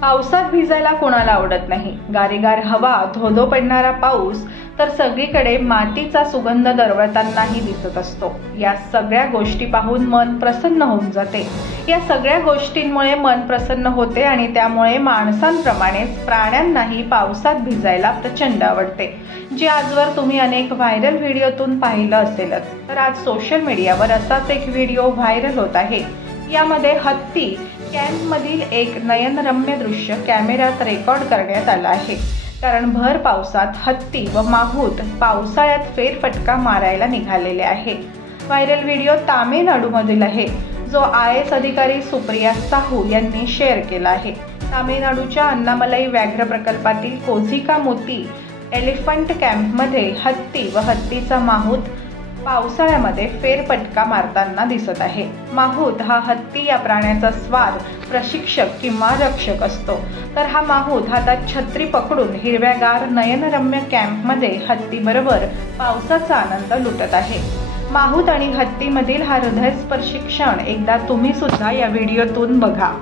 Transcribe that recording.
पावसात भिजायला कोणाला आवडत नाही। गारीगार हवा, धोधो पडणारा पाऊस, तर सगळीकडे मातीचा सुगंध दरवळतानाही दिसत असतो। या सगळ्या गोष्टी पाहून मन प्रसन्न होऊन जाते। या सगळ्या गोष्टींमुळे मन प्रसन्न होते आणि त्यामुळे माणसांप्रमाणेच प्राण्यांनाही पावसात भिजायला प्रचंड आवडते, जे आजवर तुम्ही अनेक व्हायरल व्हिडिओतून पाहिलं असेलच। तर आज सोशल मीडियावर असाच एक व्हिडिओ व्हायरल होत आहे। यामध्ये हत्ती कॅम्पमधील एक नयनरम्य दृश्य कॅमेऱ्यात रेकॉर्ड करण्यात आलं आहे। कारण भर पावसात हत्ती व माहूत पावसाळ्यात फेरफटका मारायला निघालेले आहे। व्हायरल व्हिडिओ तामिळनाडूमधील आहे, जो IAS अधिकारी सुप्रिया साहू यांनी शेअर केला आहे। तामिळनाडूच्या अन्नामलाई व्याघ्र प्रकल्पातील कोझिकोड एलिफंट कॅम्पमध्ये हत्ती व हत्तीचा माहूत पावसाळ्यामध्ये फेरफटका मारताना दिसत आहे। माहूत हा हत्ती या प्राण्याचा स्वार, प्रशिक्षक किंवा रक्षक असतो। तर हा माहूत हातात छत्री पकडून हिरव्यागार नयनरम्य कॅम्पमध्ये हत्तीबरोबर पावसाचा आनंद लुटत आहे। माहूत आणि हत्तीमधील हा हृदयस्पर्शी क्षण एकदा तुम्ही सुद्धा या व्हिडिओतून बघा।